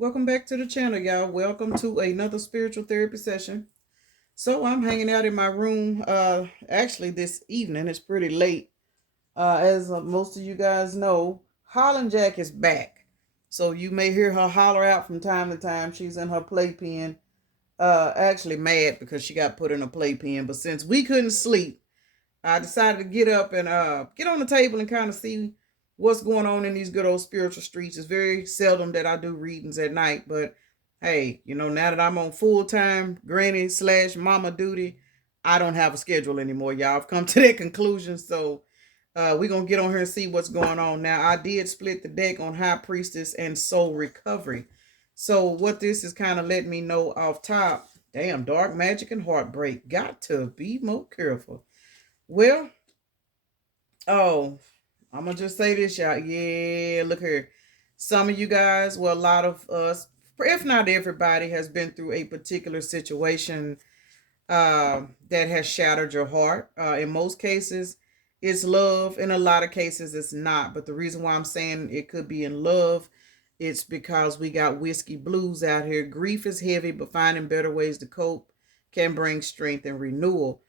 Welcome back to the channel, y'all. Welcome to another spiritual therapy session. So I'm hanging out in my room actually this evening. It's pretty late. As most of you guys know, Holland Jack is back. So you may hear her holler out from time to time. She's in her playpen. Actually mad because she got put in a playpen. But since we couldn't sleep, I decided to get up and get on the table and kind of see what's going on in these good old spiritual streets. It's very seldom that I do readings at night, but hey, now that I'm on full time granny slash mama duty, I don't have a schedule anymore, y'all. I've come to that conclusion. So we're gonna get on here and see what's going on. Now, I did split the deck on High Priestess and Soul Recovery. So what this is kind of letting me know off top, damn, dark magic and heartbreak. Got to be more careful. Well, oh, I'm gonna just say this, y'all. Yeah, look here. Some of you guys, well, a lot of us, if not everybody, has been through a particular situation that has shattered your heart. In most cases, it's love. In a lot of cases, it's not. But the reason why I'm saying it could be in love, it's because we got whiskey blues out here. Grief is heavy, but finding better ways to cope can bring strength and renewal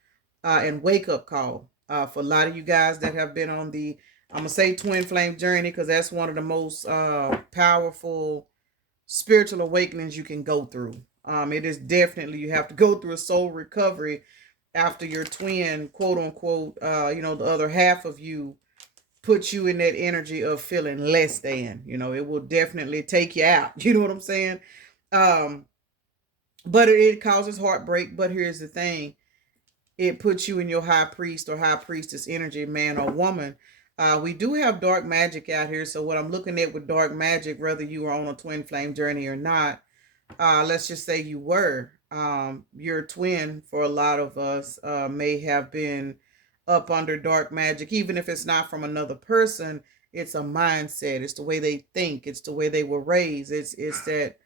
and wake up call. For a lot of you guys that have been on the, I'm gonna say twin flame journey, because that's one of the most powerful spiritual awakenings you can go through. It is definitely, you have to go through a soul recovery after your twin, quote unquote, the other half of you puts you in that energy of feeling less than. It will definitely take you out. You know what I'm saying? Um, but it causes heartbreak. But here's the thing, it puts you in your high priest or high priestess energy, man or woman. We do have dark magic out here. So what I'm looking at with dark magic, whether you are on a twin flame journey or not, let's just say you were, your twin for a lot of us may have been up under dark magic, even if it's not from another person. It's a mindset. It's the way they think. It's the way they were raised. It's that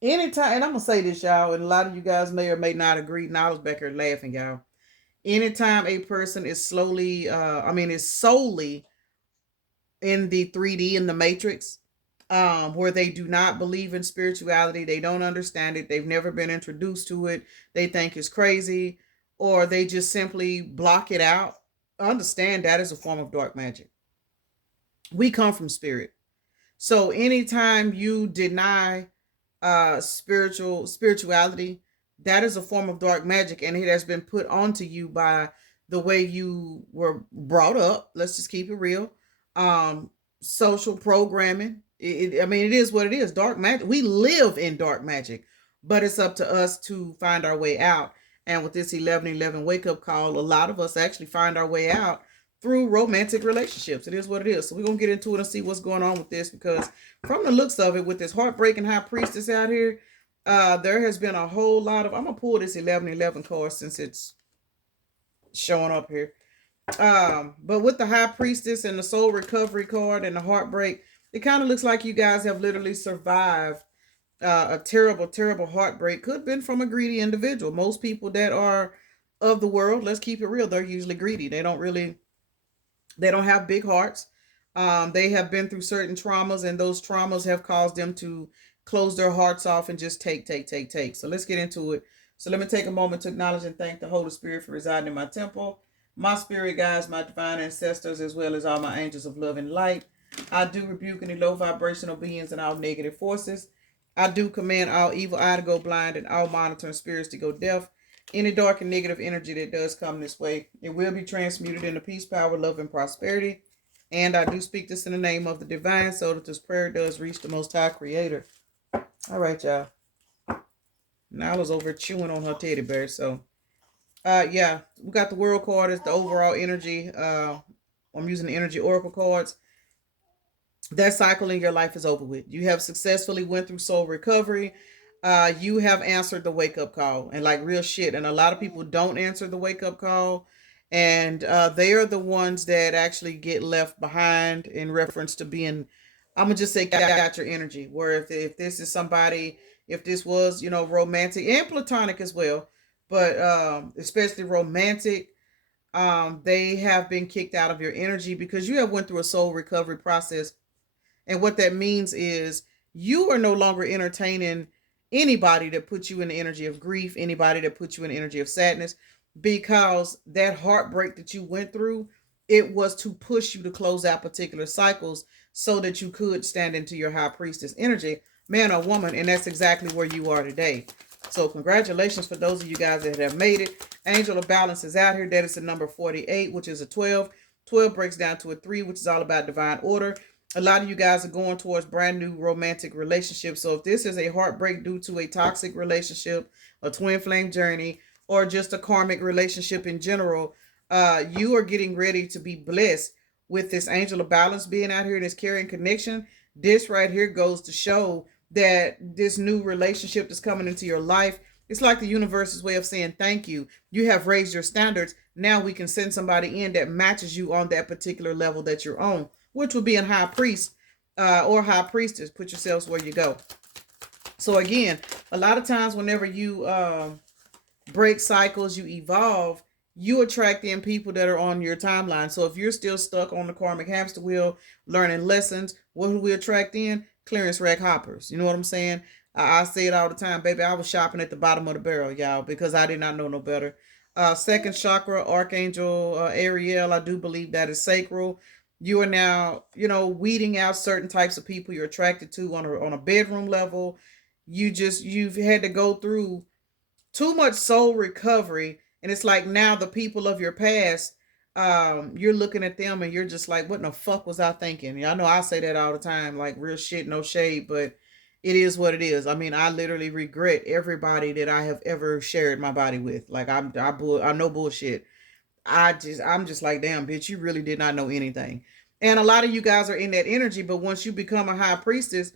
anytime, and I'm gonna say this, y'all, and a lot of you guys may or may not agree. Now I was back here laughing, y'all. Anytime a person is is solely in the 3D, in the matrix, where they do not believe in spirituality, they don't understand it, they've never been introduced to it, they think it's crazy, or they just simply block it out, understand that is a form of dark magic. We come from spirit. So anytime you deny spirituality, that is a form of dark magic, and it has been put onto you by the way you were brought up. Let's just keep it real. Social programming. It is what it is. Dark magic. We live in dark magic, but it's up to us to find our way out. And with this 11:11 wake up call, a lot of us actually find our way out through romantic relationships. It is what it is. So we're gonna get into it and see what's going on with this, because from the looks of it, with this heartbreaking high priestess out here, there has been a whole lot of, I'm gonna pull this 11:11 card since it's showing up here. But with the high priestess and the soul recovery card and the heartbreak, it kind of looks like you guys have literally survived a terrible, terrible heartbreak. Could have been from a greedy individual. Most people that are of the world, let's keep it real, they're usually greedy. They don't have big hearts. They have been through certain traumas, and those traumas have caused them to close their hearts off and just take, take, take, take. So let's get into it. So let me take a moment to acknowledge and thank the Holy Spirit for residing in my temple, my spirit guides, my divine ancestors, as well as all my angels of love and light. I do rebuke any low vibrational beings and all negative forces. I do command all evil eye to go blind and all monitoring spirits to go deaf. Any dark and negative energy that does come this way, it will be transmuted into peace, power, love, and prosperity. And I do speak this in the name of the divine, so that this prayer does reach the Most High Creator. All right, y'all. Nala's over chewing on her teddy bear. So, yeah, we got the world card as the overall energy. I'm using the energy oracle cards. That cycle in your life is over with. You have successfully went through soul recovery. You have answered the wake up call, and like real shit. And a lot of people don't answer the wake up call, and they are the ones that actually get left behind in reference to being, I'm gonna just say, got your energy. Where if this is somebody, if this was, romantic and platonic as well, but especially romantic, they have been kicked out of your energy because you have went through a soul recovery process. And what that means is You are no longer entertaining anybody that puts you in the energy of grief, anybody that puts you in the energy of sadness, because that heartbreak that you went through, it was to push you to close out particular cycles so that you could stand into your high priestess energy, man or woman, and that's exactly where you are today. So congratulations for those of you guys that have made it. Angel of Balance is out here. That is the number 48, which is a 12. 12 breaks down to a 3, which is all about divine order. A lot of you guys are going towards brand new romantic relationships. So if this is a heartbreak due to a toxic relationship, a twin flame journey, or just a karmic relationship in general, you are getting ready to be blessed with this angel of balance being out here and this carrying connection. This right here goes to show that this new relationship that's coming into your life, it's like the universe's way of saying thank you. You have raised your standards. Now we can send somebody in that matches you on that particular level that you're on, which would be a high priest or high priestess. Put yourselves where you go. So again, a lot of times whenever you break cycles, you evolve, you attract in people that are on your timeline. So if you're still stuck on the karmic hamster wheel, learning lessons, what do we attract in? Clearance rack hoppers. You know what I'm saying? I say it all the time, baby. I was shopping at the bottom of the barrel, y'all, because I did not know no better. Second chakra, Archangel Ariel, I do believe that is sacral. You are now, weeding out certain types of people you're attracted to on a bedroom level. You've had to go through too much soul recovery, and it's like now the people of your past, you're looking at them and you're just like, what in the fuck was I thinking? Y'all know I say that all the time, like real shit, no shade, but it is what it is. I mean, I literally regret everybody that I have ever shared my body with. Like I'm no bullshit. I'm just like, damn, bitch, you really did not know anything. And a lot of you guys are in that energy, but once you become a high priestess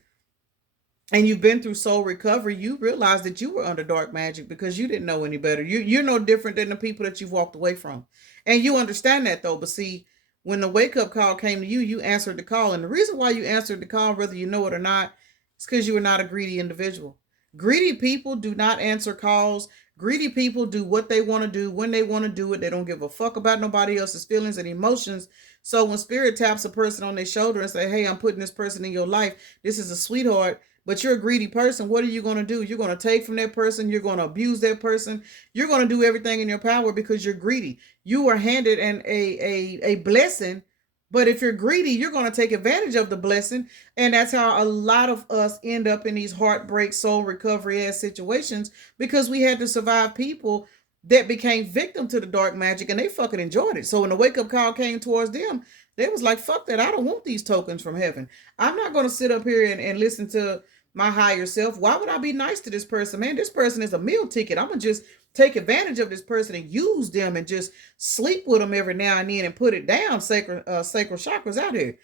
and you've been through soul recovery, you realize that you were under dark magic because you didn't know any better. You're no different than the people that you've walked away from. And you understand that though. But see, when the wake up call came to you, you answered the call. And the reason why you answered the call, whether you know it or not, is because you are not a greedy individual. Greedy people do not answer calls. Greedy people do what they want to do when they want to do it. They don't give a fuck about nobody else's feelings and emotions. So when spirit taps a person on their shoulder and say, hey, I'm putting this person in your life, this is a sweetheart, but you're a greedy person, what are you going to do? You're going to take from that person. You're going to abuse that person. You're going to do everything in your power because you're greedy. You are handed a blessing, but if you're greedy, you're going to take advantage of the blessing. And that's how a lot of us end up in these heartbreak, soul recovery ass situations, because we had to survive people that became victim to the dark magic and they fucking enjoyed it. So when the wake up call came towards them, they was like, fuck that. I don't want these tokens from heaven. I'm not going to sit up here and listen to my higher self. Why would I be nice to this person? Man, this person is a meal ticket. I'm going to just take advantage of this person and use them and just sleep with them every now and then and put it down. Sacral chakras out here.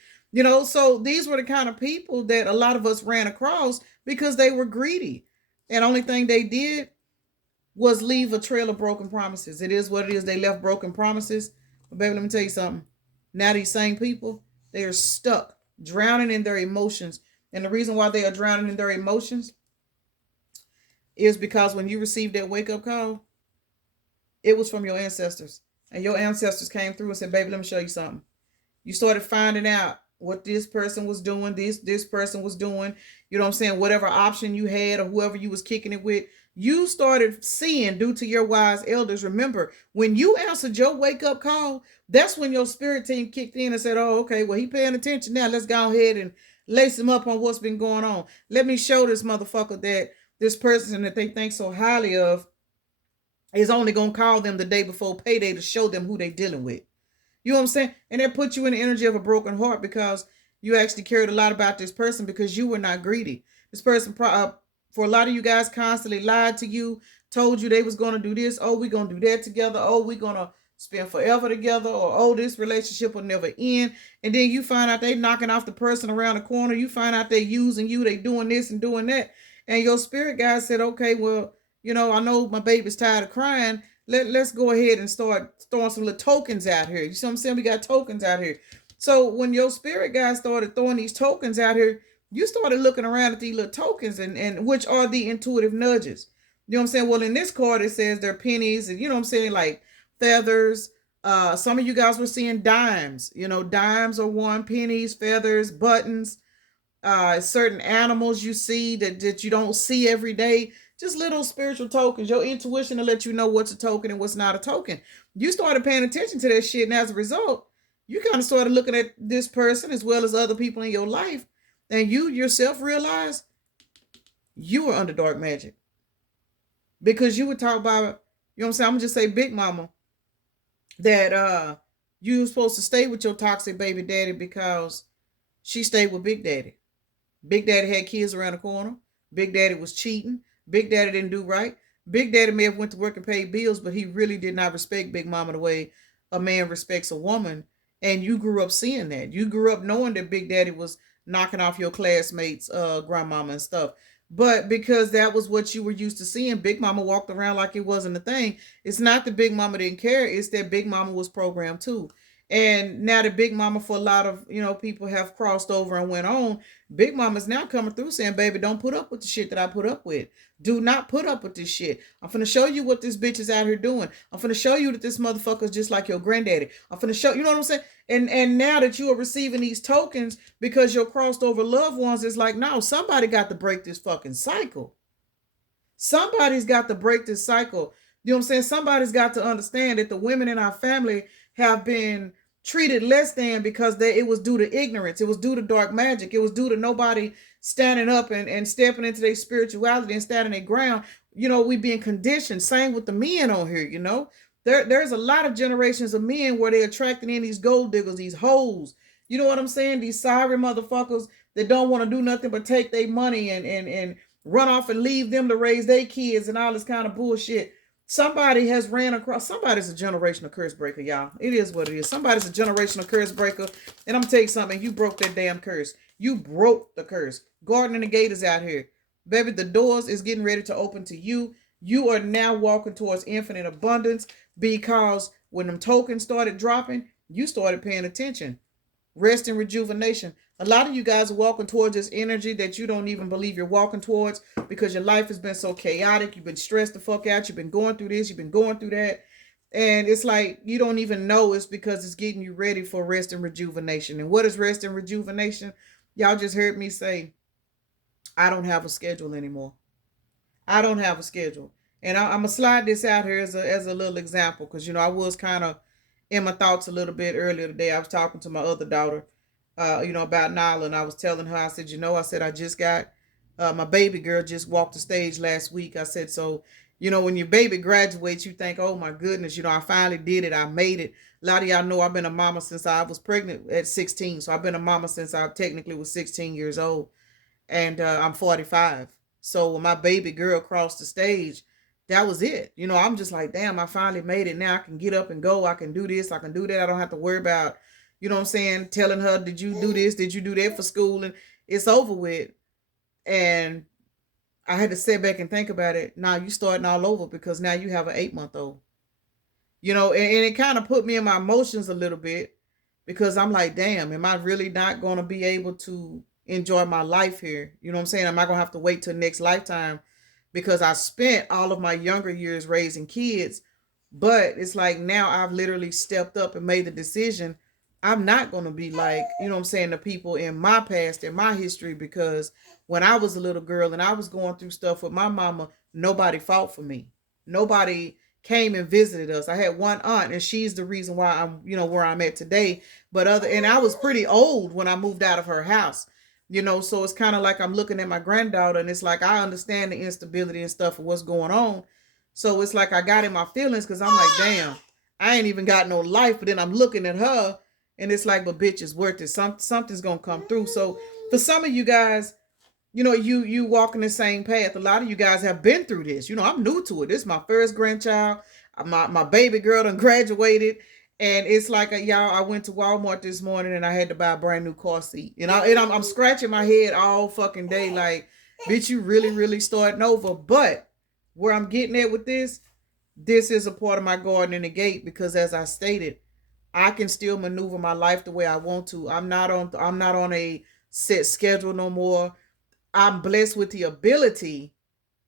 So these were the kind of people that a lot of us ran across because they were greedy. And only thing they did was leave a trail of broken promises. It is what it is. They left broken promises. But baby, let me tell you something. Now these same people, they are stuck, drowning in their emotions. And the reason why they are drowning in their emotions is because when you received that wake-up call, it was from your ancestors. And your ancestors came through and said, baby, let me show you something. You started finding out what this person was doing, this person was doing, you know what I'm saying, whatever option you had or whoever you was kicking it with, you started seeing due to your wise elders. Remember, when you answered your wake-up call, that's when your spirit team kicked in and said, oh, okay, well, he paying attention now. Let's go ahead and lace him up on what's been going on. Let me show this motherfucker that this person that they think so highly of is only going to call them the day before payday to show them who they dealing with. You know what I'm saying? And that puts you in the energy of a broken heart because you actually cared a lot about this person because you were not greedy. This person, for a lot of you guys, constantly lied to you, told you they was going to do this. Oh, we're going to do that together. Oh, we're going to spend forever together. Or, oh, this relationship will never end. And then you find out they knocking off the person around the corner. You find out they using you. They doing this and doing that. And your spirit guide said, okay, well, I know my baby's tired of crying. Let's go ahead and start throwing some little tokens out here. You see what I'm saying? We got tokens out here. So when your spirit guy started throwing these tokens out here, you started looking around at these little tokens and which are the intuitive nudges. You know what I'm saying? Well, in this card, it says they're pennies and you know what I'm saying? Like feathers. Some of you guys were seeing dimes. Dimes are one, pennies, feathers, buttons. certain animals you see that you don't see every day. Just little spiritual tokens. Your intuition to let you know what's a token and what's not a token. You started paying attention to that shit, and as a result, you kind of started looking at this person as well as other people in your life, and you yourself realize you were under dark magic because you would talk about, you know what I'm saying? I'm gonna just say Big Mama, that you were supposed to stay with your toxic baby daddy because she stayed with Big Daddy. Big Daddy had kids around the corner. Big Daddy was cheating. Big Daddy didn't do right. Big Daddy may have went to work and paid bills, but he really did not respect Big Mama the way a man respects a woman. And you grew up seeing that. You grew up knowing that Big Daddy was knocking off your classmates' grandmama and stuff. But because that was what you were used to seeing, Big Mama walked around like it wasn't a thing. It's not that Big Mama didn't care. It's that Big Mama was programmed too. And now the Big Mama, for a lot of people, have crossed over and went on. Big Mama's now coming through saying, baby, don't put up with the shit that I put up with. Do not put up with this shit. I'm finna show you what this bitch is out here doing. I'm finna show you that this motherfucker is just like your granddaddy. I'm finna show, you know what I'm saying? And now that you are receiving these tokens because your crossed over loved ones, is like, no, somebody got to break this fucking cycle. Somebody's got to break this cycle. You know what I'm saying? Somebody's got to understand that the women in our family have been treated less than because it was due to ignorance. It was due to dark magic. It was due to nobody standing up and stepping into their spirituality and standing their ground. We being conditioned. Same with the men on here. There's a lot of generations of men where they're attracting in these gold diggers, these hoes. You know what I'm saying? These sorry motherfuckers that don't want to do nothing but take their money and run off and leave them to raise their kids and all this kind of bullshit. Somebody has ran across, somebody's a generational curse breaker, y'all. It is what it is. Somebody's a generational curse breaker. And I'm going to tell you something. You broke that damn curse. You broke the curse. Garden and the gate is out here. Baby, the doors is getting ready to open to you. You are now walking towards infinite abundance because when them tokens started dropping, you started paying attention. Rest and rejuvenation. A lot of you guys are walking towards this energy that you don't even believe you're walking towards because your life has been so chaotic. You've been stressed the fuck out. You've been going through this. You've been going through that. And it's like you don't even know it's because it's getting you ready for rest and rejuvenation. And what is rest and rejuvenation? Y'all just heard me say, I don't have a schedule anymore. I don't have a schedule. And I'm going to slide this out here as a little example because, I was kind of in my thoughts a little bit earlier today. I was talking to my other daughter, about Nala, and I was telling her, I said, I just got, my baby girl just walked the stage last week. I said, so, when your baby graduates, you think, oh my goodness, I finally did it. I made it. A lot of y'all know I've been a mama since I was pregnant at 16. So I've been a mama since I technically was 16 years old. And I'm 45. So when my baby girl crossed the stage, that was it. I'm just like, damn, I finally made it. Now I can get up and go. I can do this. I can do that. I don't have to worry about, what I'm saying, telling her, did you do this? Did you do that for school? And it's over with. And I had to sit back and think about it. Now you starting all over because now you have an 8-month-old. And it kind of put me in my emotions a little bit because I'm like, damn, am I really not going to be able to enjoy my life here? You know what I'm saying? Am I going to have to wait till next lifetime? Because I spent all of my younger years raising kids, but it's like now I've literally stepped up and made the decision. I'm not going to be like, the people in my past, in my history, because when I was a little girl and I was going through stuff with my mama, nobody fought for me. Nobody came and visited us. I had one aunt and she's the reason why I'm, where I'm at today. And I was pretty old when I moved out of her house. So it's kind of like I'm looking at my granddaughter and it's like I understand the instability and stuff of what's going on. So it's like I got in my feelings because I'm like, damn, I ain't even got no life. But then I'm looking at her and it's like, but bitch, it's worth it. Something's going to come through. So for some of you guys, you walking the same path. A lot of you guys have been through this. I'm new to it. This is my first grandchild. My baby girl done graduated. And it's like, y'all, I went to Walmart this morning and I had to buy a brand new car seat. I'm scratching my head all fucking day like, bitch, you really, really starting over. But where I'm getting at with this is a part of my garden in the gate because as I stated, I can still maneuver my life the way I want to. I'm not on a set schedule no more. I'm blessed with the ability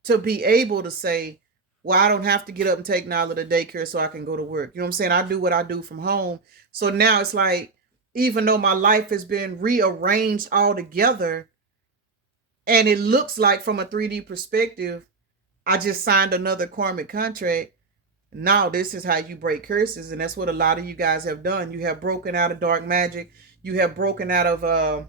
to be able to say, well, I don't have to get up and take Nala to daycare so I can go to work. You know what I'm saying? I do what I do from home. So now it's like, even though my life has been rearranged altogether, And it looks like from a 3D perspective, I just signed another karmic contract. Now this is how you break curses, and that's what a lot of you guys have done. You have broken out of dark magic. You have broken out of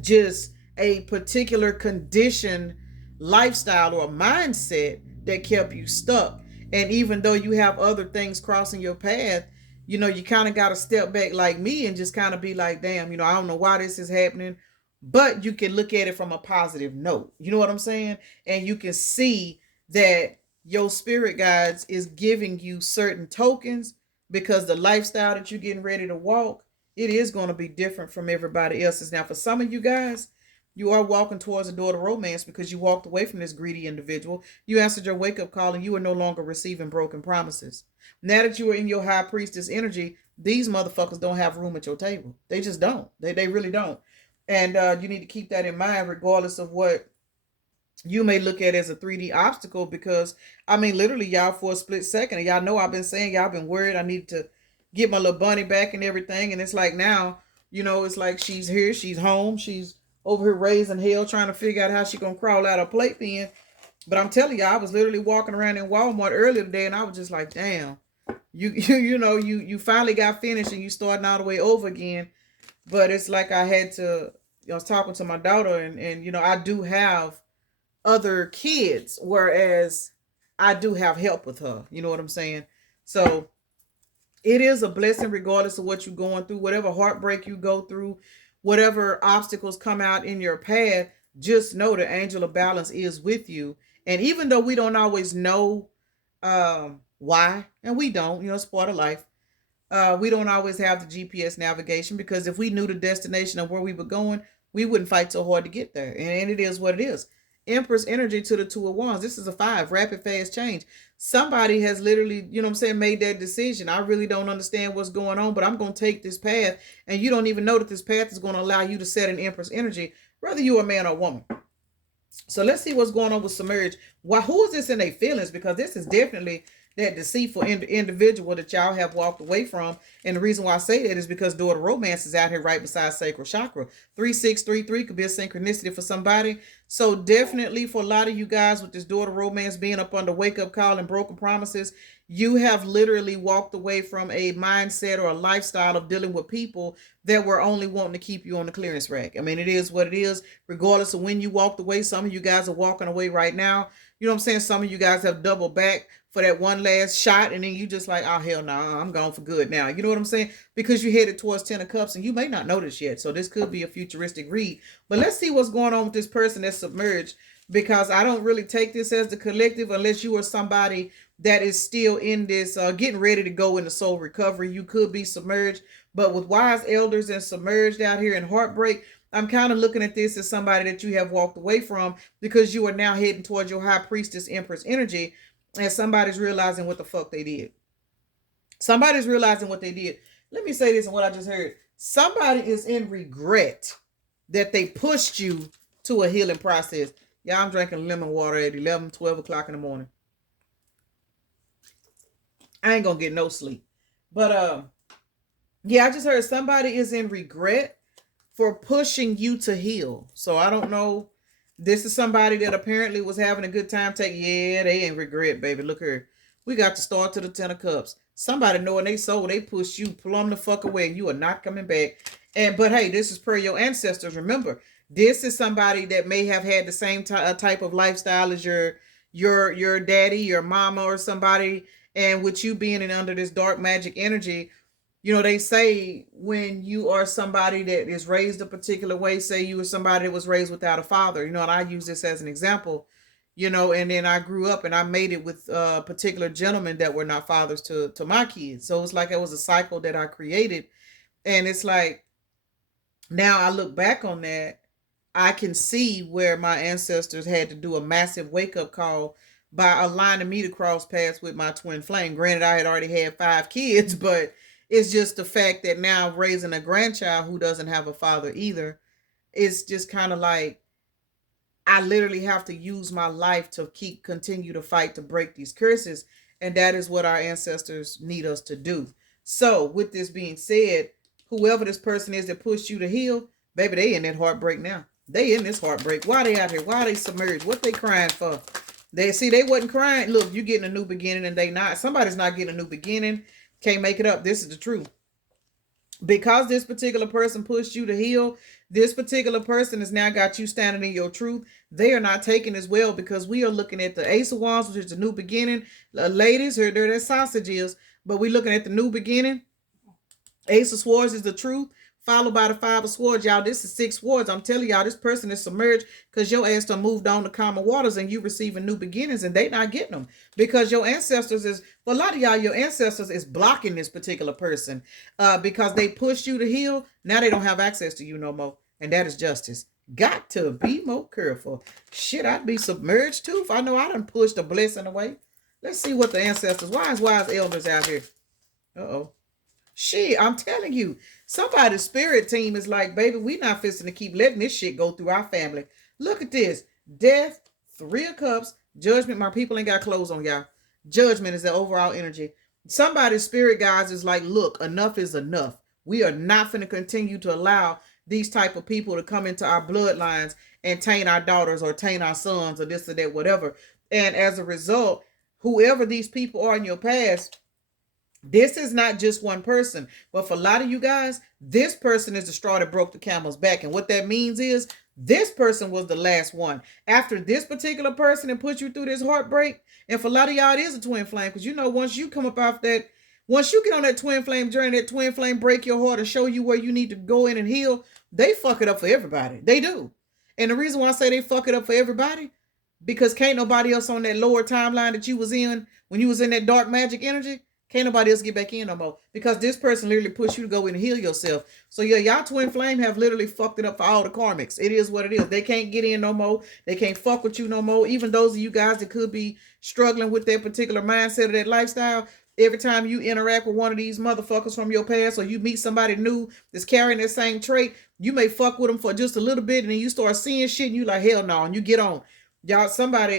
just a particular condition, lifestyle, or mindset that kept you stuck. And even though you have other things crossing your path, you kind of got to step back like me and just kind of be like, damn, I don't know why this is happening, but you can look at it from a positive note. You know what I'm saying? And you can see that your spirit guides is giving you certain tokens, because the lifestyle that you're getting ready to walk, it is going to be different from everybody else's. Now, for some of you guys, you are walking towards a door to romance because you walked away from this greedy individual. You answered your wake up call and you are no longer receiving broken promises. Now that you are in your high priestess energy, these motherfuckers don't have room at your table. They just don't. They really don't. And you need to keep that in mind, regardless of what you may look at as a 3D obstacle. Because I mean, literally, y'all, for a split second, and y'all know I've been saying, y'all been worried I need to get my little bunny back and everything. And it's like now, it's like she's here, she's home, she's over here raising hell, trying to figure out how she gonna crawl out of playpen. But I'm telling you, I was literally walking around in Walmart earlier today, and I was just like, damn, you finally got finished, and you starting all the way over again. But it's like I was talking to my daughter, and I do have other kids, whereas I do have help with her. You know what I'm saying? So it is a blessing regardless of what you're going through, whatever heartbreak you go through, whatever obstacles come out in your path. Just know the angel of balance is with you. And even though we don't always know why, and we don't, it's part of life. We don't always have the GPS navigation, because if we knew the destination of where we were going, we wouldn't fight so hard to get there. And it is what it is. Empress energy to the Two of Wands. This is a 5, rapid, fast change. Somebody has literally, made that decision. I really don't understand what's going on, but I'm going to take this path. And you don't even know that this path is going to allow you to set an Empress energy, whether you're a man or a woman. So let's see what's going on with Submerge. Who is this in their feelings? Because this is definitely that deceitful individual that y'all have walked away from. And the reason why I say that is because daughter romance is out here right beside sacral chakra. 3633 could be a synchronicity for somebody. So definitely for a lot of you guys, with this daughter romance being up under wake up call and broken promises, you have literally walked away from a mindset or a lifestyle of dealing with people that were only wanting to keep you on the clearance rack. I mean, it is what it is, regardless of when you walked away. Some of you guys are walking away right now. You know what I'm saying? Some of you guys have doubled back for that one last shot, and then you just like, oh, hell no, I'm gone for good now. You know what I'm saying? Because you headed towards 10 of Cups, and you may not know this yet. So this could be a futuristic read. But let's see what's going on with this person that's submerged, because I don't really take this as the collective unless you are somebody that is still in this, getting ready to go into soul recovery. You could be submerged. But with wise elders and submerged out here in heartbreak, I'm kind of looking at this as somebody that you have walked away from, because you are now heading towards your high priestess empress energy, and somebody's realizing what the fuck they did. Somebody's realizing what they did. Let me say this and what I just heard. Somebody is in regret that they pushed you to a healing process. Yeah, I'm drinking lemon water at 11, 12 o'clock in the morning. I ain't gonna get no sleep. But yeah, I just heard somebody is in regret for pushing you to heal. So I don't know. This is somebody that apparently was having a good time. Yeah, they ain't regret, baby. Look here. We got to start to the 10 of Cups. Somebody knowing they soul, they push you plumb the fuck away, and you are not coming back. But hey, this is per your ancestors. Remember, this is somebody that may have had the same type of lifestyle as your daddy, your mama, or somebody. And with you being in under this dark magic energy, they say when you are somebody that is raised a particular way, say you were somebody that was raised without a father, and I use this as an example, and then I grew up and I made it with particular gentlemen that were not fathers to my kids. So it's like it was a cycle that I created. And it's like, now I look back on that, I can see where my ancestors had to do a massive wake up call by aligning me to cross paths with my twin flame. Granted, I had already had 5 kids, but it's just the fact that now raising a grandchild who doesn't have a father either, it's just kind of like, I literally have to use my life to continue to fight to break these curses. And that is what our ancestors need us to do. So with this being said, whoever this person is that pushed you to heal, baby, they in that heartbreak now. They in this heartbreak. Why they out here? Why they submerged? What they crying for? They wasn't crying. Look, you getting a new beginning and they not. Somebody's not getting a new beginning. Can't make it up. This is the truth. Because this particular person pushed you to heal, this particular person has now got you standing in your truth. They are not taking as well because we are looking at the Ace of Wands, which is the new beginning. Ladies, there that sausage is, but we're looking at the new beginning. Ace of Swords is the truth, followed by the Five of Swords. Y'all, this is 6 swords. I'm telling y'all, this person is submerged because your ass done moved on to calmer waters and you receiving new beginnings and they not getting them because your ancestors is, for a lot of y'all, your ancestors is blocking this particular person because they pushed you to heal. Now they don't have access to you no more. And that is justice. Got to be more careful. Shit, I'd be submerged too if I know I done pushed a blessing away. Let's see what the ancestors, wise elders out here. Uh-oh. Shit, I'm telling you, somebody's spirit team is like, baby, we not fixing to keep letting this shit go through our family. Look at this. Death, 3 of Cups, Judgment. My people ain't got clothes on, y'all. Judgment is the overall energy. Somebody's spirit guides is like, look, enough is enough. We are not going to continue to allow these type of people to come into our bloodlines and taint our daughters or taint our sons or this or that, whatever. And as a result, whoever these people are in your past, this is not just one person, but for a lot of you guys, this person is the straw that broke the camel's back. And what that means is this person was the last one. After this particular person and put you through this heartbreak, and for a lot of y'all, it is a twin flame. Because you know, once you come up off that, once you get on that twin flame journey, that twin flame break your heart and show you where you need to go in and heal, they fuck it up for everybody. They do. And the reason why I say they fuck it up for everybody, because can't nobody else on that lower timeline that you was in when you was in that dark magic energy, can't nobody else get back in no more because this person literally pushed you to go in and heal yourself. So yeah, y'all twin flame have literally fucked it up for all the karmics. It is what it is. They can't get in no more. They can't fuck with you no more. Even those of you guys that could be struggling with that particular mindset or that lifestyle, every time you interact with one of these motherfuckers from your past or you meet somebody new that's carrying that same trait, you may fuck with them for just a little bit and then you start seeing shit and you like, hell no, and you get on. Y'all, somebody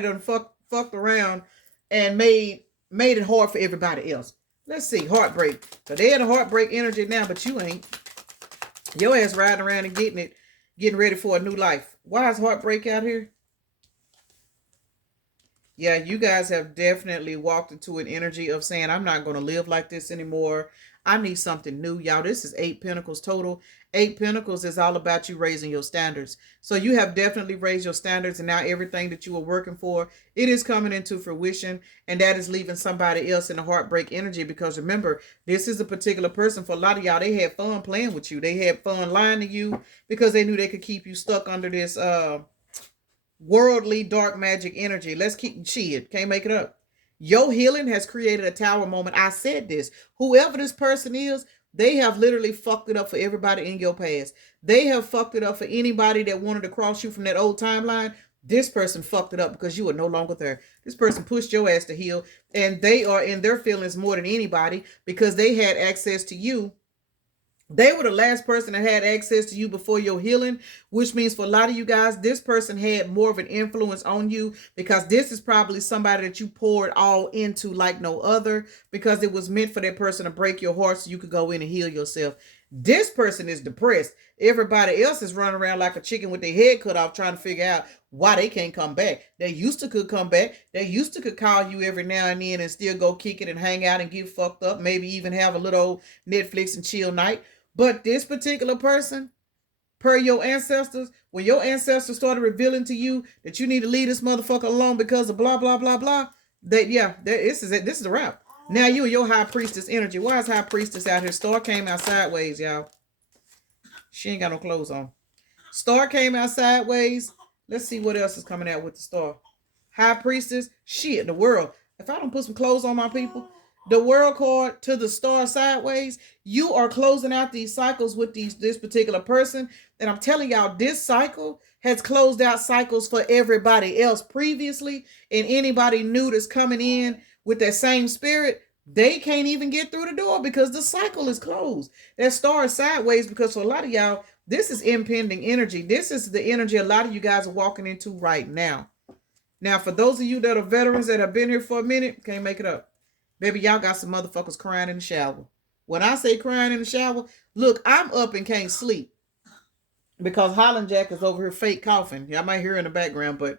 done fucked around and made it hard for everybody else. Let's see, heartbreak. So they're in a heartbreak energy now, but you ain't. Your ass riding around and getting ready for a new life. Why is heartbreak out here? Yeah, you guys have definitely walked into an energy of saying, I'm not going to live like this anymore. I need something new. Y'all, this is 8 Pentacles total. 8 Pentacles is all about you raising your standards. So you have definitely raised your standards and now everything that you were working for, it is coming into fruition. And that is leaving somebody else in a heartbreak energy because remember, this is a particular person. For a lot of y'all, they had fun playing with you. They had fun lying to you because they knew they could keep you stuck under this worldly dark magic energy. Let's keep shit. Can't make it up. Your healing has created a tower moment. I said this. Whoever this person is, they have literally fucked it up for everybody in your past. They have fucked it up for anybody that wanted to cross you from that old timeline. This person fucked it up because you are no longer there. This person pushed your ass to heal. And they are in their feelings more than anybody because they had access to you. They were the last person that had access to you before your healing, which means for a lot of you guys, this person had more of an influence on you because this is probably somebody that you poured all into like no other because it was meant for that person to break your heart so you could go in and heal yourself. This person is depressed. Everybody else is running around like a chicken with their head cut off trying to figure out why they can't come back. They used to could come back. They used to could call you every now and then and still go kick it and hang out and get fucked up. Maybe even have a little Netflix and chill night. But this particular person, per your ancestors, when your ancestors started revealing to you that you need to leave this motherfucker alone because of blah, blah, blah, blah, this is it. This is a wrap. Now you and your high priestess energy. Why is high priestess out here? Star came out sideways, y'all. She ain't got no clothes on. Star came out sideways. Let's see what else is coming out with the star. High priestess. Shit, the world. If I don't put some clothes on my people, the world card to the star sideways, you are closing out these cycles with this particular person. And I'm telling y'all, this cycle has closed out cycles for everybody else previously. And anybody new that's coming in with that same spirit, they can't even get through the door because the cycle is closed. That star is sideways because for a lot of y'all, this is impending energy. This is the energy a lot of you guys are walking into right now. Now, for those of you that are veterans that have been here for a minute, can't make it up. Baby, y'all got some motherfuckers crying in the shower. When I say crying in the shower, look, I'm up and can't sleep. because Holland Jack is over here fake coughing. Y'all might hear in the background, but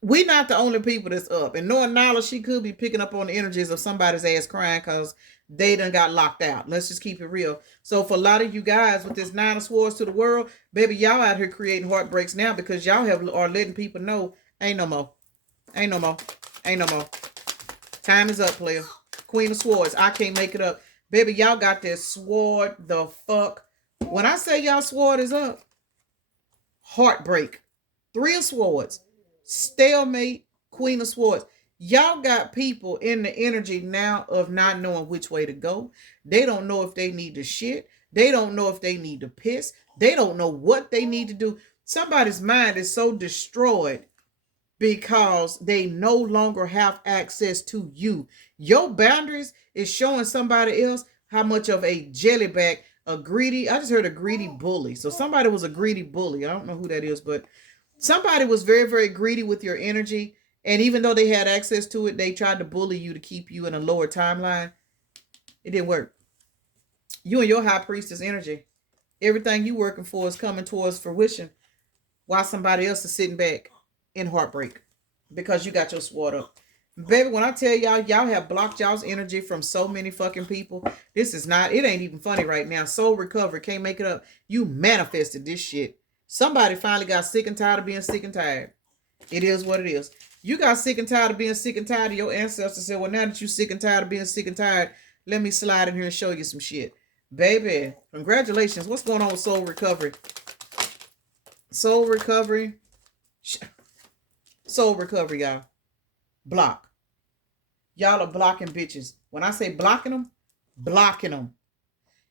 we not the only people that's up. And knowing Nala, she could be picking up on the energies of somebody's ass crying because they done got locked out. Let's just keep it real. So for a lot of you guys with this 9 of Swords to the world, baby, y'all out here creating heartbreaks now because y'all are letting people know ain't no more. Ain't no more. Ain't no more. Time is up, player. Queen of Swords. I can't make it up. Baby, y'all got this sword the fuck. When I say y'all sword is up, heartbreak. 3 of Swords. Stalemate. Queen of Swords. Y'all got people in the energy now of not knowing which way to go. They don't know if they need to shit. They don't know if they need to piss. They don't know what they need to do. Somebody's mind is so destroyed because they no longer have access to you. Your boundaries is showing somebody else how much of a jellyback, I just heard a greedy bully. So somebody was a greedy bully. I don't know who that is, but somebody was very, very greedy with your energy. And even though they had access to it, they tried to bully you to keep you in a lower timeline. It didn't work. You and your high priestess energy, everything you working for is coming towards fruition while somebody else is sitting back in heartbreak because you got your sword up. Baby, when I tell y'all have blocked y'all's energy from so many fucking people. This is not, it ain't even funny right now. Soul recovery, can't make it up. You manifested this shit. Somebody finally got sick and tired of being sick and tired. It is what it is. You got sick and tired of being sick and tired. Your ancestors said, well, now that you sick and tired of being sick and tired, let me slide in here and show you some shit. Baby, congratulations. What's going on with soul recovery? Soul recovery. Soul recovery, y'all. Block. Y'all are blocking bitches. When I say blocking them, blocking them.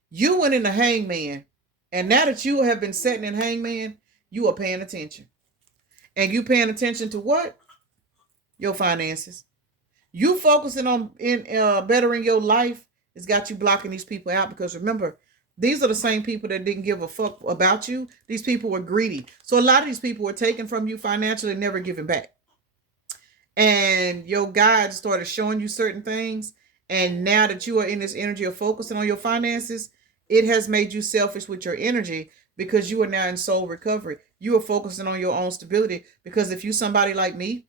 You went in the hangman, and now that you have been sitting in hangman, you are paying attention. And you paying attention to what? Your finances. You focusing on bettering your life has got you blocking these people out because remember, these are the same people that didn't give a fuck about you. These people were greedy. So a lot of these people were taken from you financially and never given back. And your guide started showing you certain things. And now that you are in this energy of focusing on your finances, it has made you selfish with your energy because you are now in soul recovery. You are focusing on your own stability because if you somebody like me,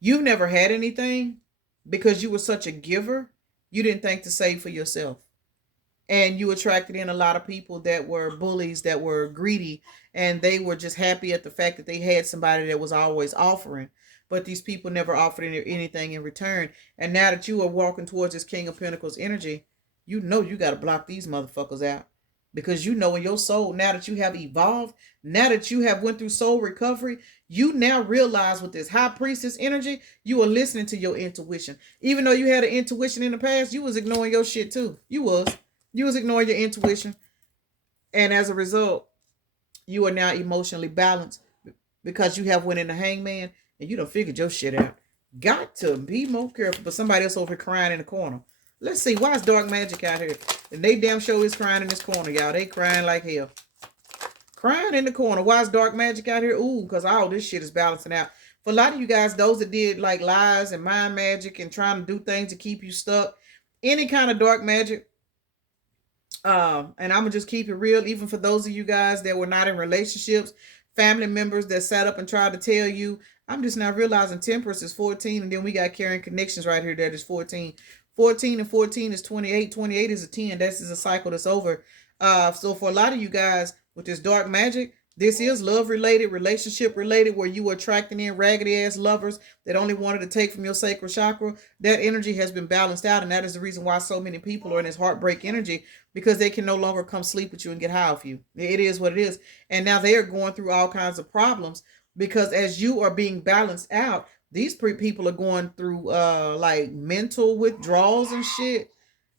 you've never had anything because you were such a giver, you didn't think to save for yourself. And you attracted in a lot of people that were bullies, that were greedy, and they were just happy at the fact that they had somebody that was always offering. But these people never offered anything in return. And now that you are walking towards this King of Pentacles energy, you know you got to block these motherfuckers out. Because you know in your soul, now that you have evolved, now that you have went through soul recovery, you now realize with this high priestess energy, you are listening to your intuition. Even though you had an intuition in the past, you was ignoring your shit too. You was ignoring your intuition. And as a result, you are now emotionally balanced because you have went in the hangman and you done figured your shit out. Got to be more careful. But somebody else over here crying in the corner. Let's see. Why is dark magic out here? And they damn sure is crying in this corner, y'all. They crying like hell. Crying in the corner. Why is dark magic out here? Ooh, because all this shit is balancing out. For a lot of you guys, those that did like lies and mind magic and trying to do things to keep you stuck, any kind of dark magic, and I'm gonna just keep it real, even for those of you guys that were not in relationships, family members that sat up and tried to tell you, I'm just now realizing temperance is 14, and then we got carrying connections right here that is 14. 14 and 14 is 28. 28 is a 10. This is a cycle that's over. So for a lot of you guys with this dark magic, this is love related, relationship related, where you were attracting in raggedy ass lovers that only wanted to take from your sacral chakra. That energy has been balanced out, and that is the reason why so many people are in this heartbreak energy, because they can no longer come sleep with you and get high off you. It is what it is. And now they are going through all kinds of problems because as you are being balanced out, these people are going through like mental withdrawals and shit.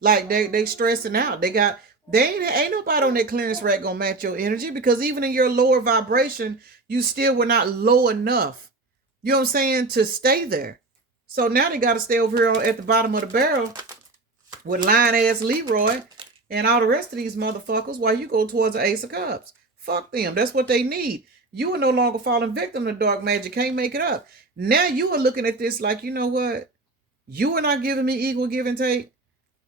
Like they stressing out. They ain't nobody on that clearance rack gonna match your energy, because even in your lower vibration, you still were not low enough. You know what I'm saying? To stay there. So now they got to stay over here at the bottom of the barrel with lying ass Leroy and all the rest of these motherfuckers while you go towards the Ace of Cups. Fuck them. That's what they need. You are no longer falling victim to dark magic. Can't make it up. Now you are looking at this like, you know what? You are not giving me equal give and take.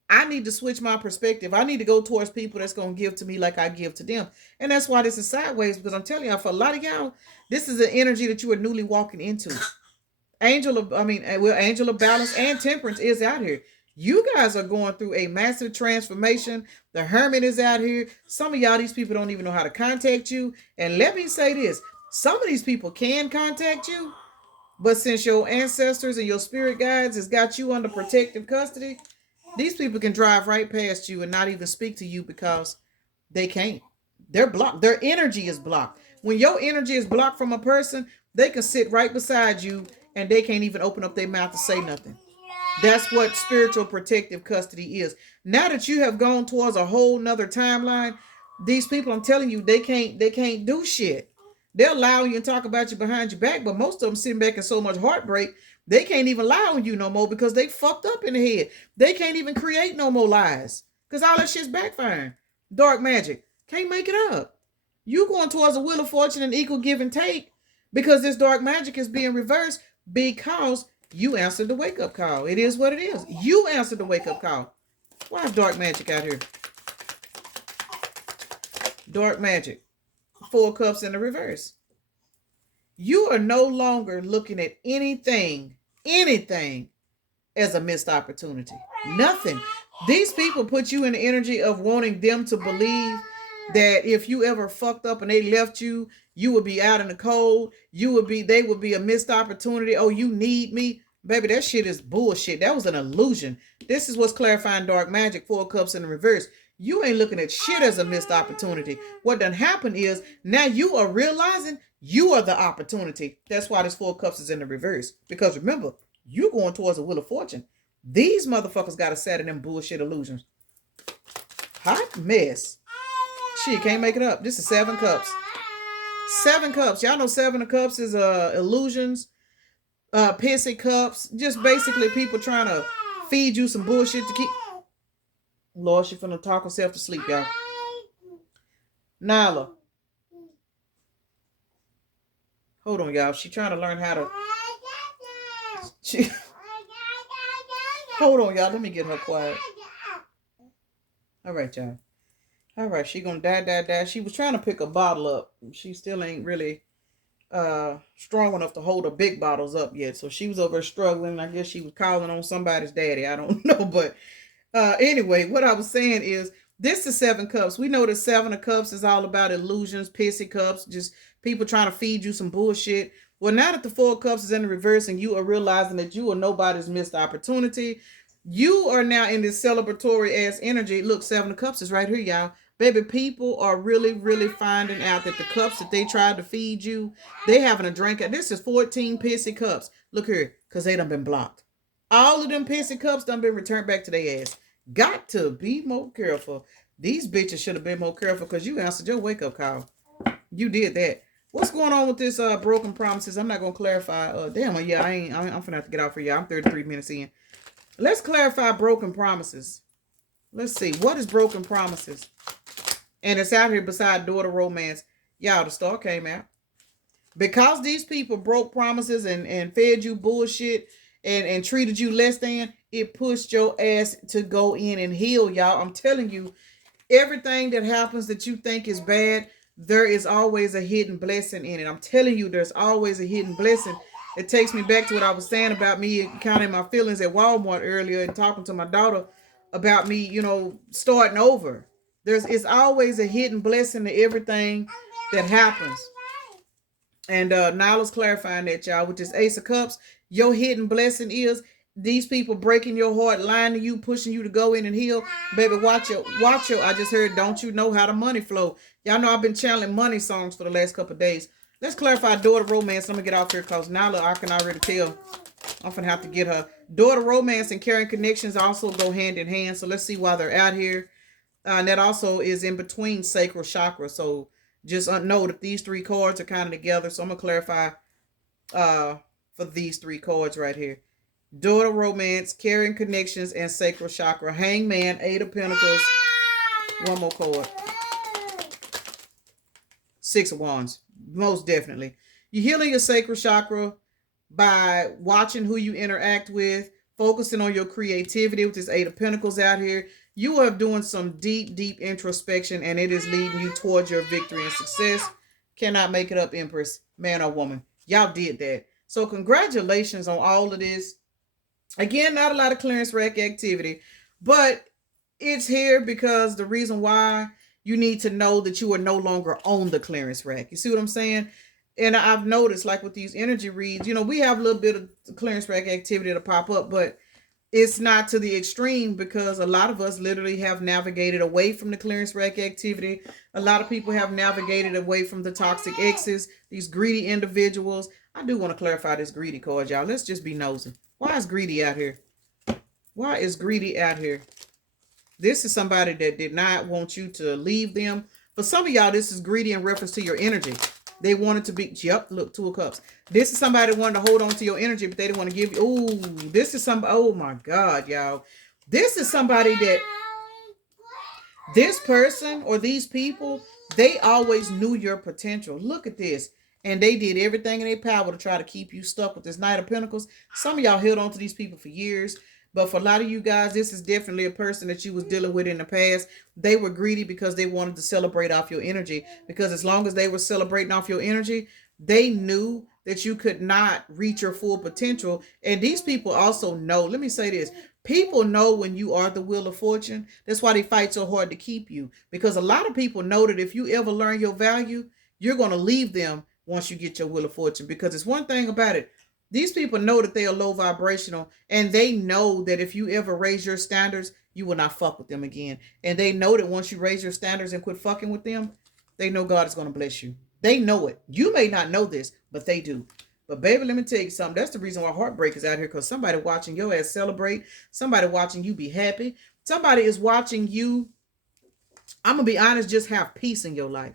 I need to switch my perspective. I need to go towards people that's going to give to me like I give to them. And that's why this is sideways, because I'm telling y'all, for a lot of y'all, this is an energy that you are newly walking into. Angel of balance and temperance is out here. You guys are going through a massive transformation. The hermit is out here. Some of y'all, these people don't even know how to contact you. And let me say this, some of these people can contact you, but since your ancestors and your spirit guides has got you under protective custody, these people can drive right past you and not even speak to you because they can't. They're blocked. Their energy is blocked. When your energy is blocked from a person, they can sit right beside you and they can't even open up their mouth to say nothing. That's what spiritual protective custody is. Now that you have gone towards a whole nother timeline, these people, I'm telling you, they can't do shit. They'll lie on you and talk about you behind your back, but most of them sitting back in so much heartbreak, they can't even lie on you no more because they fucked up in the head. They can't even create no more lies because all that shit's backfiring. Dark magic. Can't make it up. You going towards a wheel of fortune and equal give and take because this dark magic is being reversed because you answered the wake-up call. It is what it is. You answered the wake-up call. Why is dark magic out here? Dark magic. 4 cups in the reverse. You are no longer looking at anything as a missed opportunity. Nothing. These people put you in the energy of wanting them to believe that if you ever fucked up and they left you, you would be out in the cold. They would be a missed opportunity. Oh, you need me. Baby, that shit is bullshit. That was an illusion. This is what's clarifying dark magic, 4 cups in the reverse. You ain't looking at shit as a missed opportunity. What done happened is now you are realizing you are the opportunity. That's why this 4 cups is in the reverse. Because remember, you going towards a wheel of fortune. These motherfuckers got to set in them bullshit illusions. Hot mess. Shit, can't make it up. This is 7 cups. 7 cups. Y'all know 7 of cups is illusions, pissy cups. Just basically people trying to feed you some bullshit to keep. Lord, she finna talk herself to sleep, y'all. Nyla. Hold on, y'all. She trying to learn how to. Hold on, y'all. Let me get her quiet. All right, y'all. All right, she gonna die. She was trying to pick a bottle up. She still ain't really strong enough to hold her big bottles up yet. So she was over struggling. I guess she was calling on somebody's daddy. I don't know, but anyway, what I was saying is this is 7 cups. We know that 7 of cups is all about illusions, pissy cups, just people trying to feed you some bullshit. Well, now that the 4 cups is in the reverse and you are realizing that you are nobody's missed opportunity, you are now in this celebratory ass energy. Look, 7 of cups is right here, y'all. Baby, people are really, really finding out that the cups that they tried to feed you, they having a drink. This is 14 pissy cups. Look here, because they done been blocked. All of them pissy cups done been returned back to their ass. Got to be more careful. These bitches should have been more careful because you answered your wake-up call. You did that. What's going on with this broken promises? I'm not going to clarify. I'm finna have to get out for y'all. I'm 33 minutes in. Let's clarify broken promises. Let's see. What is broken promises? And it's out here beside daughter romance. Y'all, the star came out. Because these people broke promises and fed you bullshit and treated you less than, it pushed your ass to go in and heal, y'all. I'm telling you, everything that happens that you think is bad, there is always a hidden blessing in it. I'm telling you, there's always a hidden blessing. It takes me back to what I was saying about me counting my feelings at Walmart earlier and talking to my daughter about me, starting over. It's always a hidden blessing to everything that happens. And Nyla's clarifying that, y'all, with this Ace of Cups. Your hidden blessing is these people breaking your heart, lying to you, pushing you to go in and heal. Baby, watch your. I just heard, don't you know how the money flow? Y'all know I've been channeling money songs for the last couple of days. Let's clarify daughter romance. I'm going to get off here because Nyla, I can already tell. I'm going to have to get her. Daughter romance and caring connections also go hand in hand. So let's see why they're out here. And that also is in between sacral chakra. So just know that these 3 cards are kind of together. So I'm going to clarify for these 3 cards right here. Daughter romance, caring connections, and sacral chakra. Hangman, 8 of Pentacles. One more card. 6 of Wands. Most definitely. You're healing your sacral chakra by watching who you interact with, focusing on your creativity with this Eight of Pentacles out here. You are doing some deep, deep introspection, and it is leading you towards your victory and success. Cannot make it up, Empress, man or woman. Y'all did that. So congratulations on all of this. Again, not a lot of clearance rack activity, but it's here because the reason why you need to know that you are no longer on the clearance rack. You see what I'm saying? And I've noticed, like with these energy reads, we have a little bit of clearance rack activity to pop up, but it's not to the extreme because a lot of us literally have navigated away from the clearance rack activity. A lot of people have navigated away from the toxic exes, these greedy individuals. I do want to clarify this greedy card, y'all. Let's just be nosy. Why is greedy out here? Why is greedy out here? This is somebody that did not want you to leave them. For some of y'all, this is greedy in reference to your energy. They wanted to be, yep, look, Two of Cups. This is somebody that wanted to hold on to your energy, but they didn't want to give you, oh, this is somebody, oh my God, y'all. This is somebody that, this person or these people, they always knew your potential. Look at this. And they did everything in their power to try to keep you stuck with this Knight of Pentacles. Some of y'all held on to these people for years. But for a lot of you guys, this is definitely a person that you was dealing with in the past. They were greedy because they wanted to celebrate off your energy. Because as long as they were celebrating off your energy, they knew that you could not reach your full potential. And these people also know, let me say this, people know when you are the Wheel of Fortune. That's why they fight so hard to keep you. Because a lot of people know that if you ever learn your value, you're going to leave them once you get your Wheel of Fortune. Because it's one thing about it. These people know that they are low vibrational, and they know that if you ever raise your standards, you will not fuck with them again. And they know that once you raise your standards and quit fucking with them, they know God is going to bless you. They know it. You may not know this, but they do. But baby, let me tell you something. That's the reason why Heartbreak is out here, because somebody watching your ass celebrate. Somebody watching you be happy. Somebody is watching you, I'm going to be honest, just have peace in your life.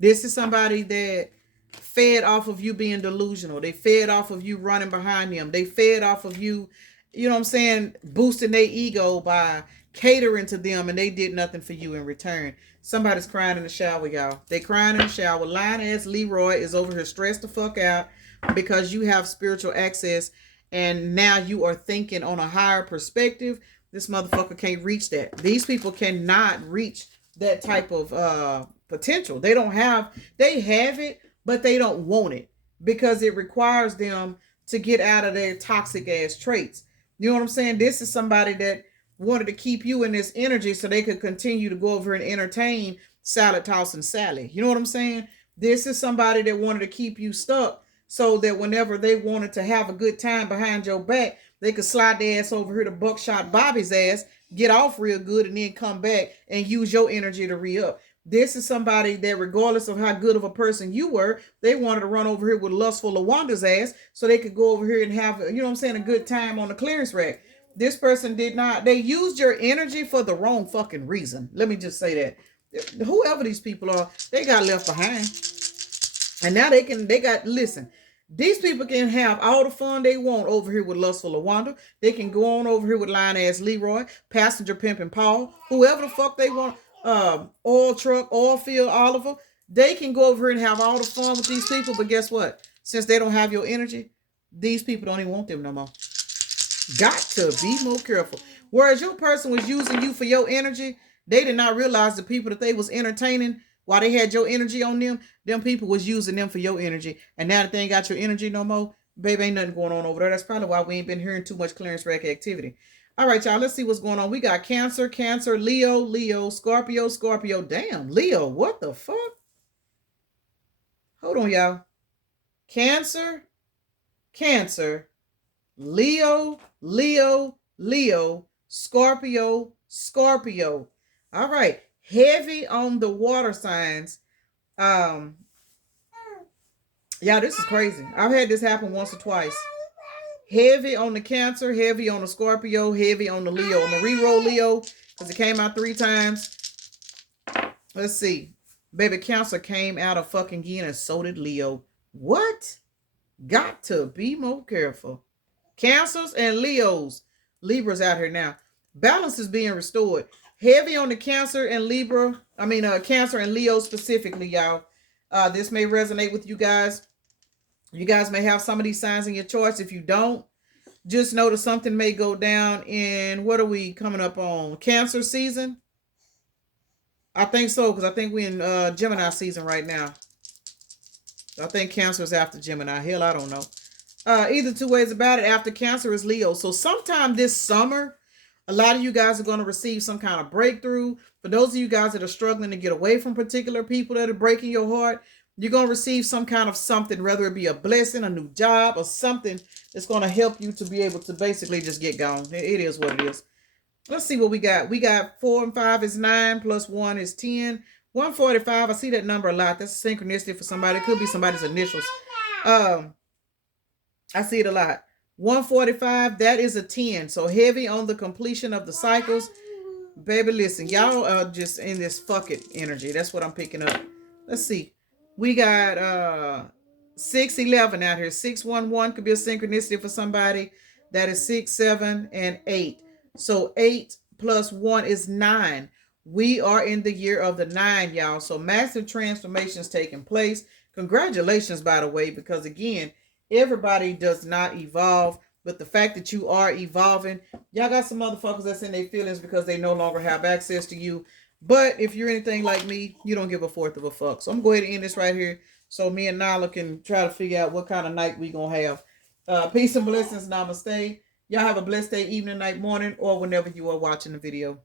This is somebody that fed off of you being delusional. They fed off of you running behind them. They fed off of you, you know what I'm saying, boosting their ego by catering to them, and they did nothing for you in return. Somebody's crying in the shower, y'all. They crying in the shower. Lying ass Leroy is over here stressed the fuck out because you have spiritual access, and now you are thinking on a higher perspective. This motherfucker can't reach that. These people cannot reach that type of potential. They have it, but they don't want it because it requires them to get out of their toxic ass traits. You know what I'm saying? This is somebody that wanted to keep you in this energy so they could continue to go over and entertain salad tossing Sally. You know what I'm saying? This is somebody that wanted to keep you stuck so that whenever they wanted to have a good time behind your back, they could slide their ass over here to Buckshot Bobby's ass, get off real good, and then come back and use your energy to re-up. This is somebody that regardless of how good of a person you were, they wanted to run over here with lustful LaWanda's ass so they could go over here and have, you know what I'm saying, a good time on the clearance rack. This person did not. They used your energy for the wrong fucking reason. Let me just say that. Whoever these people are, they got left behind. And now listen, these people can have all the fun they want over here with lustful LaWanda. They can go on over here with lying ass Leroy, passenger pimping Paul, whoever the fuck they want. Oil truck, oil field, Oliver. They can go over here and have all the fun with these people, but guess what? Since they don't have your energy, these people don't even want them no more. Got to be more careful. Whereas your person was using you for your energy, they did not realize the people that they was entertaining while they had your energy on them people was using them for your energy. And now that they ain't got your energy no more, baby, ain't nothing going on over there. That's probably why we ain't been hearing too much clearance rack activity. All right, y'all, let's see what's going on. We got Cancer, Leo, Scorpio. Damn, Leo, what the fuck? Hold on, y'all. Cancer, Leo, Scorpio. All right, heavy on the water signs. Yeah, this is crazy. I've had this happen once or twice. Heavy on the Cancer, heavy on the Scorpio, heavy on the Leo. I'm going to re-roll Leo because it came out 3 times. Let's see. Baby, Cancer came out of fucking again and so did Leo. What? Got to be more careful. Cancers and Leos. Libras out here now. Balance is being restored. Heavy on the Cancer and Libra. Cancer and Leo specifically, y'all. This may resonate with you guys. You guys may have some of these signs in your choice. If you don't, Just know that something may go down in, what are we coming up on? Cancer season? I think so, because I think we're in Gemini season right now. I think Cancer is after Gemini. Hell, I don't know. Either two ways about it, after Cancer is Leo. So sometime this summer, a lot of you guys are going to receive some kind of breakthrough. For those of you guys that are struggling to get away from particular people that are breaking your heart, you're going to receive some kind of something, whether it be a blessing, a new job, or something that's going to help you to be able to basically just get gone. It is what it is. Let's see what we got. We got 4 and 5 is 9, plus 1 is 10. 145, I see that number a lot. That's a synchronicity for somebody. It could be somebody's initials. I see it a lot. 145, that is a 10. So heavy on the completion of the cycles. Baby, listen, y'all are just in this fuck it energy. That's what I'm picking up. Let's see. We got 611 out here. 611 could be a synchronicity for somebody. That is 6, 7, and 8. So 8 plus 1 is 9. We are in the year of the 9, y'all. So massive transformations taking place. Congratulations, by the way, because again, everybody does not evolve. But the fact that you are evolving, y'all got some motherfuckers that's in their feelings because they no longer have access to you. But if you're anything like me, you don't give a fourth of a fuck. So I'm going to end this right here so me and Nala can try to figure out what kind of night we going to have. Peace and blessings. Namaste. Y'all have a blessed day, evening, night, morning, or whenever you are watching the video.